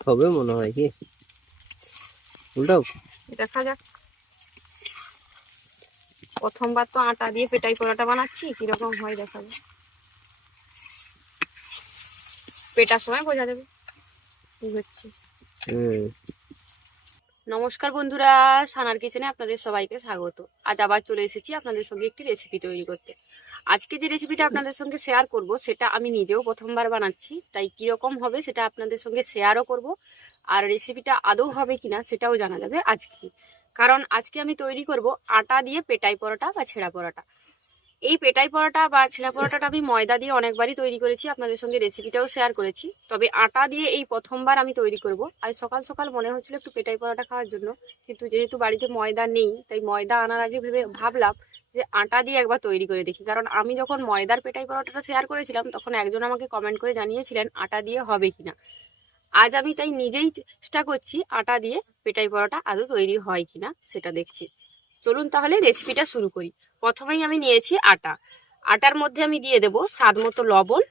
হবে মনে হয় কি? উল্টাও। দেখা যাক। প্রথমবার তো আটা দিয়ে পেটাই পরোটা বানাচ্ছি কীরকম হয় দেখা যাক। পেটার সময় বোঝা যাবে কি হচ্ছে। নমস্কার বন্ধুরা সানার কিচেনে আপনাদের সবাইকে স্বাগত। আজ আবার চলে এসেছি আপনাদের সঙ্গে একটি রেসিপি তৈরি করতে। আজকে যে রেসিপিটা আপনাদের সঙ্গে শেয়ার করব, সেটা আমি নিজেও প্রথমবার বানাচ্ছি, তাই কীরকম হবে সেটা আপনাদের সঙ্গে শেয়ারও করব। আর রেসিপিটা আদৌ হবে কিনা সেটাও জানা যাবে আজকে। কারণ আজকে আমি তৈরি করব আটা দিয়ে পেটাই পরোটা বা ছেঁড়া পরোটা। এই পেটাই পরোটা বা ছেঁড়া পরোটাটা আমি ময়দা দিয়ে অনেকবারই তৈরি করেছি, আপনাদের সঙ্গে রেসিপিটাও শেয়ার করেছি। তবে আটা দিয়ে এই প্রথমবার আমি তৈরি করব। আজ সকাল সকাল মনে হচ্ছিল একটু পেটাই পরোটা খাওয়ার জন্য, কিন্তু যেহেতু বাড়িতে ময়দা নেই, তাই ময়দা আনার আগে ভেবে ভাবলাম যে আটা দিয়ে একবার তৈরি করে দেখি। কারণ আমি যখন ময়দার পেটাই পরোটাটা শেয়ার করেছিলাম, তখন একজন আমাকে কমেন্ট করে জানিয়েছিলেন আটা দিয়ে হবে কিনা। আজ আমি তাই নিজেই চেষ্টা করছি আটা দিয়ে পেটাই পরোটা আদৌ তৈরি হয় কিনা সেটা দেখছি। চলুন তাহলে রেসিপিটা শুরু করি। প্রথমেই আমি নিয়েছি আটা। আটার মধ্যে আমি দিয়ে দেব স্বাদ মতো লবণ।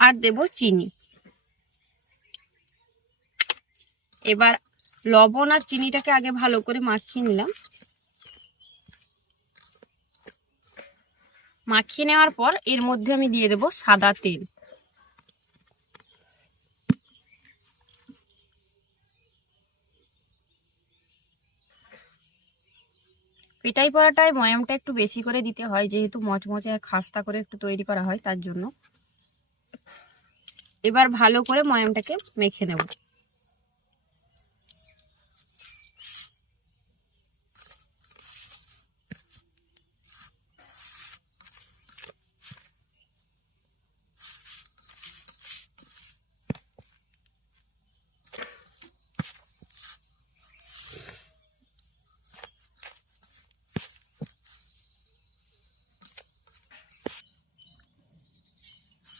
আর দেব চিনি। এবার লবণ আর চিনিটাকে আগে ভালো করে মাখিয়ে নিলাম। মাখিয়ে নেওয়ার পর এর মধ্যে আমি দিয়ে দেব সাদা তেল। পেটাই পরাটায় ময়ামটা একটু বেশি করে দিতে হয়, যেহেতু মচমচে আর খাস্তা করে একটু তৈরি করা হয় তার জন্য। এবার ভালো করে ময়ামটাকে মেখে নেব।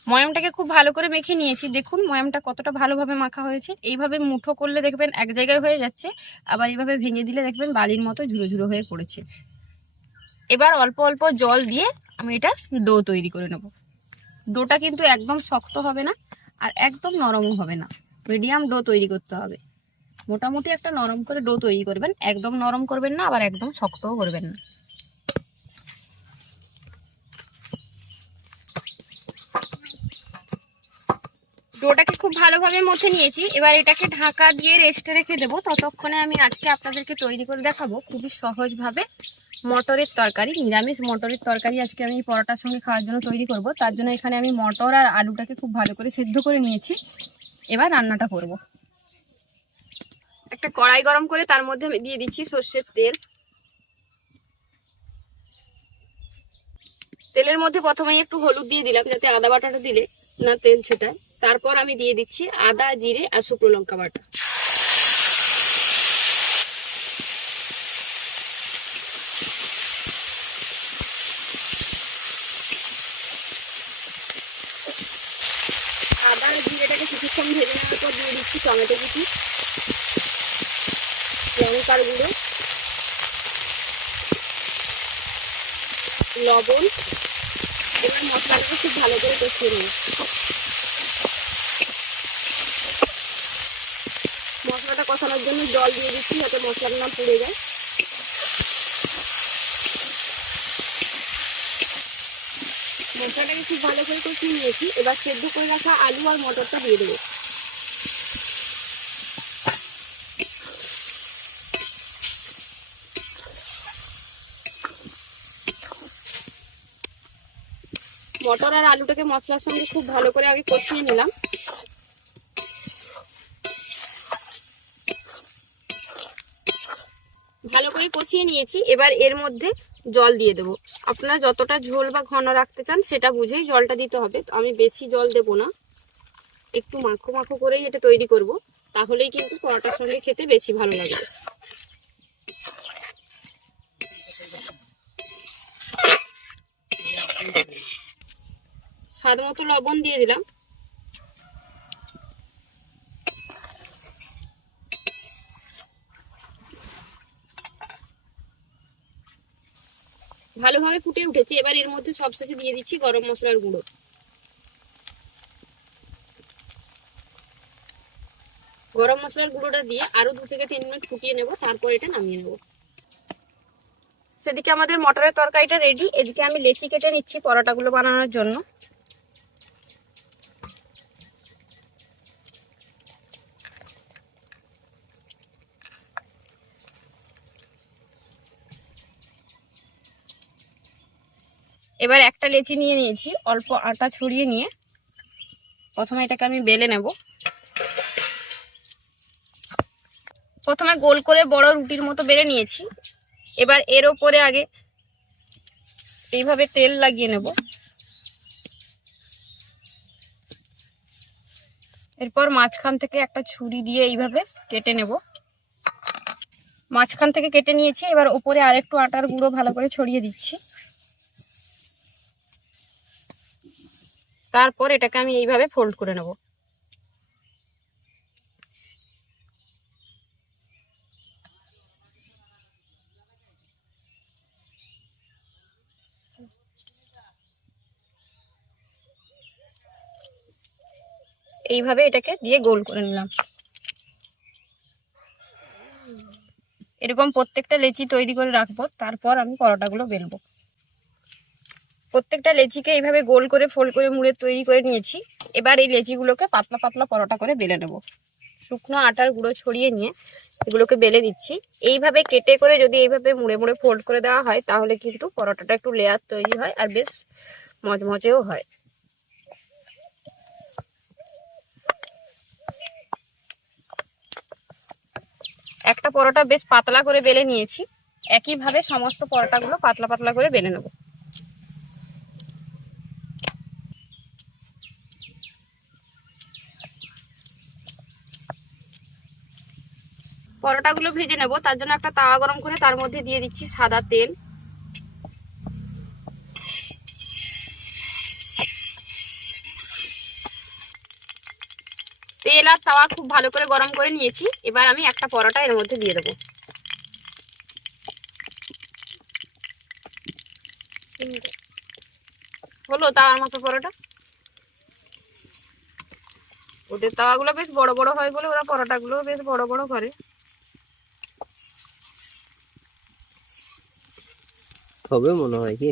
ময়ামটাকে খুব ভালো করে মেখে নিয়েছি। দেখুন, ময়ামটা কতটা ভালোভাবে মাখা হয়েছে। এইভাবে মুঠো করলে দেখবেন এক জায়গায় হয়ে যাচ্ছে, আবার এইভাবে ভেঙে দিলে দেখবেন বালির মতো ঝুরো ঝুরো হয়ে পড়েছে। এবার অল্প অল্প জল দিয়ে আমি এটা ডো তৈরি করে নেব। ডোটা কিন্তু একদম শক্ত হবে না আর একদম নরমও হবে না। মিডিয়াম ডো তৈরি করতে হবে। মোটামুটি একটা নরম করে ডো তৈরি করবেন। একদম নরম করবেন না, আবার একদম শক্তও করবেন না। ডোটাকে খুব ভালোভাবে মথে নিয়েছি। এবার এটাকে ঢাকা দিয়ে রেস্টে রেখে দেবো। ততক্ষণে আমি আজকে আপনাদেরকে তৈরি করে দেখাবো খুবই সহজভাবে মটরের তরকারি, নিরামিষ মটরের তরকারি আজকে আমি পরোটার সঙ্গে খাওয়ার জন্য তৈরি করব। তার জন্য এখানে আমি মটর আর আলুটাকে খুব ভালো করে সেদ্ধ করে নিয়েছি। এবার রান্নাটা করব। একটা কড়াই গরম করে তার মধ্যে আমি দিয়ে দিচ্ছি সর্ষের তেল। তেলের মধ্যে প্রথমেই একটু হলুদ দিয়ে দিলাম, যাতে আদা বাটাটা দিলে না তেল ছেটায়। তারপর আমি দিয়ে দিচ্ছি আদা, জিরে আর শুকনো লঙ্কা বাটা। আদা আর জিরেটাকে কিছুক্ষণ ভেজে নেওয়ার পর দিয়ে দিচ্ছি টমেটো কুচি, লঙ্কার গুঁড়ো, লবণ, এবার মশলাটাকে খুব ভালো করে কষিয়ে নেব। মশলাটা জন্য জল দিয়ে দিচ্ছি, যাতে মশলাটা না পুড়ে যায়। মশলাটাকে খুব ভালো করে কষিয়ে নিয়েছি। এবার সেদ্ধ করে রাখা আলু আর মটরটা দিয়ে দেবো। মটর আর আলুটাকে মশলার সঙ্গে খুব ভালো করে আগে কষিয়ে নিলাম। ভালো করে কষিয়ে নিয়েছি। এবার এর মধ্যে জল দিয়ে দেবো। আপনারা যতটা ঝোল বা ঘন রাখতে চান সেটা বুঝেই জলটা দিতে হবে। তো আমি বেশি জল দেব না। একটু মাখো মাখো করেই এটা তৈরি করব। তাহলেই কিন্তু পরোটার সঙ্গে খেতে বেশি ভালো লাগবে। স্বাদ মতো লবণ দিয়ে দিলাম। ভালোভাবে ফুটে উঠেছে। এবার এর মধ্যে সবশেষে দিয়ে দিচ্ছি গরম মশলার গুঁড়ো। গরম মশলার গুঁড়োটা দিয়ে আরও দু থেকে তিন মিনিট ফুটিয়ে নেব, তারপর এটা নামিয়ে নেব। সেদিকে আমাদের মটরের তরকারিটা রেডি এদিকে আমি লেচি কেটে নিচ্ছি পরোটাগুলো বানানোর জন্য। এবার একটা লেচি নিয়ে নিয়েছি, অল্প আটা ছড়িয়ে নিয়ে। প্রথমে এটাকে আমি বেলে নেব। প্রথমে গোল করে বড় রুটির মতো বেলে নিয়েছি। এবার এর ওপরে আগে এইভাবে তেল লাগিয়ে নেব। এরপর মাঝখান থেকে একটা ছুরি দিয়ে এইভাবে কেটে নেব। মাঝখান থেকে কেটে নিয়েছি, এবার ওপরে আরেকটু আটার গুঁড়ো ভালো করে ছড়িয়ে দিচ্ছি। তারপর এটাকে আমি এইভাবে ফোল্ড করে নেব। এইভাবে এটাকে দিয়ে গোল করে নিলাম। এরকম প্রত্যেকটা লেচি তৈরি করে রাখব, তারপর আমি পরোটাগুলো বেলবো। প্রত্যেকটা লেচিকে এইভাবে গোল করে, ফোল্ড করে, মুড়ে তৈরি করে নিয়েছি। এবার এই লেচিগুলোকে পাতলা পাতলা পরোটা করে বেলে নেব। শুকনো আটার গুঁড়ো ছড়িয়ে নিয়ে এগুলোকে বেলে দিচ্ছি। এইভাবে কেটে করে যদি এইভাবে মুড়ে মুড়ে ফোল্ড করে দেওয়া হয়, তাহলে কিন্তু পরোটাটা একটু লেয়ার তৈরি হয় আর বেশ মজমজেও হয়। একটা পরোটা বেশ পাতলা করে বেলে নিয়েছি। একইভাবে সমস্ত পরোটাগুলো পাতলা পাতলা করে বেলে নেব। পরোটাগুলো ভেজে নেব, তার জন্য একটা তাওয়া গরম করে তার মধ্যে দিয়ে দিচ্ছি সাদা তেল। তেল আর তাওয়া খুব ভালো করে গরম করে নিয়েছি, এবার আমি একটা পরোটা এর মধ্যে দিয়ে দেবো। হলো তাওয়ার মতো পরোটা? ওদের তাওয়াগুলো বেশ বড় বড় হয় বলে ওরা পরোটাগুলো বেশ বড় বড় করে। হবে মনে হয় কি?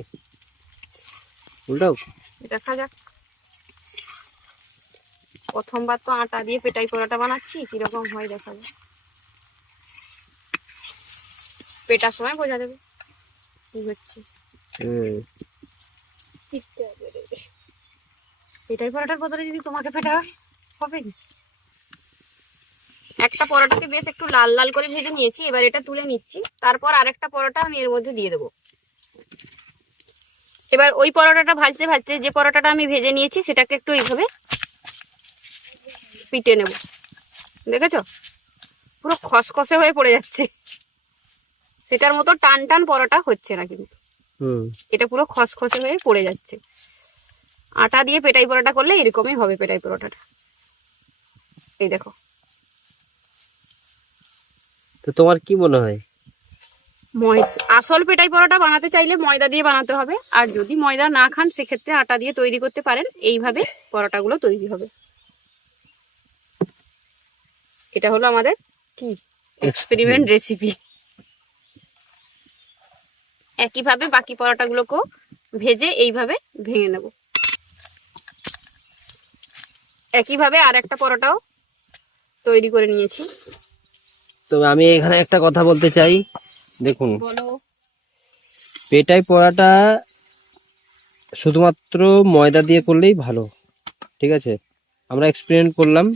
উল্টাও দেখা যাক। প্রথমবার তো আটা দিয়ে পেটাই পরোটা বানাচ্ছি কীরকম হয় দেখা যাক। পেটার সময় বোঝা যাবে কি হচ্ছে। পেটাই পরোটার বদলে যদি তোমাকে পেটা হয় হবে কি? একটা পরোটাকে বেশ একটু লাল লাল করে ভেজে নিয়েছি এবার এটা তুলে নিচ্ছি তারপর আরেকটা পরোটা আমি এর মধ্যে দিয়ে দেবো। এবার ওই পরোটাটা ভাজতে ভাজতে যে পরোটাটা আমি ভেজে নিয়েছি সেটাকে একটু এইভাবে পিটে নেব। দেখেছ? পুরো খসখসে হয়ে পড়ে যাচ্ছে। সেটার মতো টান টান পরোটা হচ্ছে না কিন্তু। এটা পুরো খসখসে হয়ে পড়ে যাচ্ছে। আটা দিয়ে পেটাই পরোটা করলে এরকমই হবে পেটাই পরোটাটা। এই দেখো। তো তোমার কি মনে হয়? আসল পেটাই পরোটা বানাতে চাইলে ময়দা দিয়ে বানাতে হবে। আর যদি ময়দা না খান, সেক্ষেত্রে আটা দিয়ে তৈরি করতে পারেন। এইভাবে পরোটাগুলো তৈরি হবে। এটা হলো আমাদের কি? এক্সপেরিমেন্ট রেসিপি একইভাবে বাকি পরোটাগুলোকেও ভেজে এইভাবে ভেঙে নেব। একইভাবে আর একটা পরোটাও তৈরি করে নিয়েছি। তো আমি এখানে একটা কথা বলতে চাই। দেখুন। পেটাই পড়াটা শুধুমাত্র ময়দা দিয়ে করলেই ভালো ঠিক আছে? আমরা এক্সপেরিমেন্ট করলাম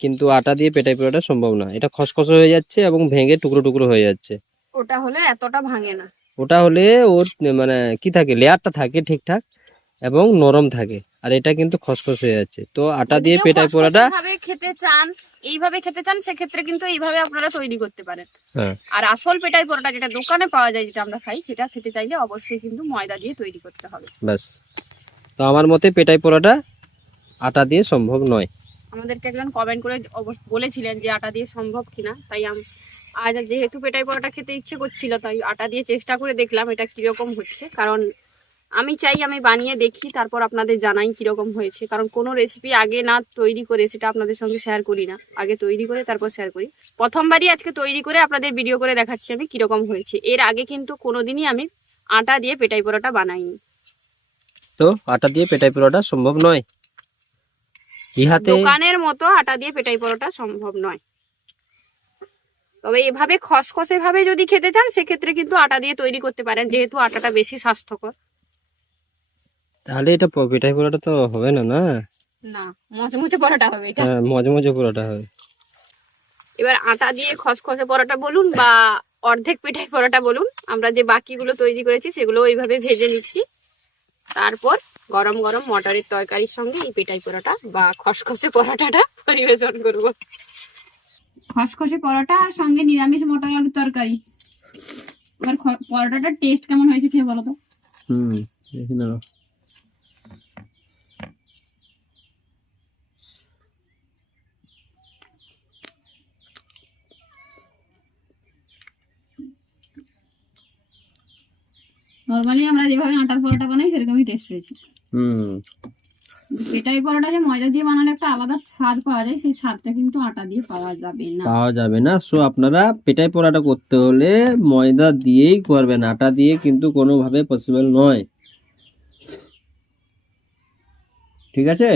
কিন্তু আটা দিয়ে পেটাই পড়াটা সম্ভব না। এটা খসখসে হয়ে যাচ্ছে এবং ভেঙে টুকরো টুকরো হয়ে যাচ্ছে। ওটা হলে এতটা ভাঙে না। ওটা হলে ওর মানে কি থাকে লেয়ারটা থাকে ঠিকঠাক এবং নরম থাকে। আর এটা কিন্তু খসখসে হয়ে যাচ্ছে। তো আটা দিয়ে পেটাই পড়াটা খেতে চান এইভাবে খেতে চান সেক্ষেত্রে কিন্তু এইভাবে আপনারা তৈরি করতে পারেন। হ্যাঁ। আর আসল পেটাই পরোটা যেটা দোকানে পাওয়া যায় যেটা আমরা খাই সেটা খেতে চাইলে অবশ্যই কিন্তু ময়দা দিয়ে তৈরি করতে হবে। ব্যাস। তো আমার মতে পেটাই পড়াটা আটা দিয়ে সম্ভব নয়। আমাদেরকে একজন কমেন্ট করে বলেছিলেন যে আটা দিয়ে সম্ভব কিনা। তাই আম আজ যেহেতু পেটাই পরোটা খেতে ইচ্ছে করছিল তাই আটা দিয়ে চেষ্টা করে দেখলাম এটা কীরকম হচ্ছে। কারণ আমি চাই আমি বানিয়ে দেখি তারপর আপনাদের জানাই কীরকম হয়েছে। কারণ কোনো রেসিপি আগে না তৈরি করে সেটা আপনাদের সঙ্গে শেয়ার করি না। আগে তৈরি করে তারপর শেয়ার করি। প্রথমবারই আজকে তৈরি করে আপনাদের ভিডিও করে দেখাচ্ছি আমি কীরকম হয়েছে। এর আগে কিন্তু কোনোদিনই আমি আটা দিয়ে পেটাই পরোটা বানাইনি। তো আটা দিয়ে পেটাই পরোটা সম্ভব নয়? ইহাতে দোকানের মতো আটা দিয়ে পেটাই পরোটা সম্ভব নয়। তবে এভাবে খসখসে ভাবে যদি খেতে চান সেক্ষেত্রে কিন্তু আটা দিয়ে তৈরি করতে পারেন যেহেতু আটাটা বেশি স্বাস্থ্যকর। তাহলে এটা প- পেটাই পরোটা তো হবে না না? না মচমচে পরোটা হবে এটা। হ্যাঁ মজা মজা পরোটা হবে। এবার আটা দিয়ে খসখসে পরোটা বলুন বা অর্ধেক পিঠাই পরোটা বলুন আমরা যে বাকিগুলো তৈরি করেছি সেগুলো ওইভাবে ভেজে নিচ্ছি। তারপর গরম গরম মটরের তরকারির সঙ্গে এই পিঠাই পরোটা বা খসখসে পরোটাটা পরিবেশন করব। খসখসে পরোটা আর সঙ্গে নিরামিষ মটর আলুর তরকারি। এবার পরোটাটার টেস্ট কেমন হয়েছে খেয়ে বলো তো। হুম দেখি না নর্মালি আমরা যেভাবে আটার পরোটা বানাই সেরকমই টেস্ট হয়েছে হুম। পেটাই পরোটা যে ময়দা দিয়ে বানালে একটা আলাদা স্বাদ পাওয়া যায় সেই স্বাদটা কিন্তু আটা দিয়ে পাওয়া যাবে না। পাওয়া যাবে না। সো আপনারা পেটাই পরোটা করতে হলে ময়দা দিয়েই করবেন আটা দিয়ে কিন্তু কোনোভাবে পসিবল নয়। ঠিক আছে?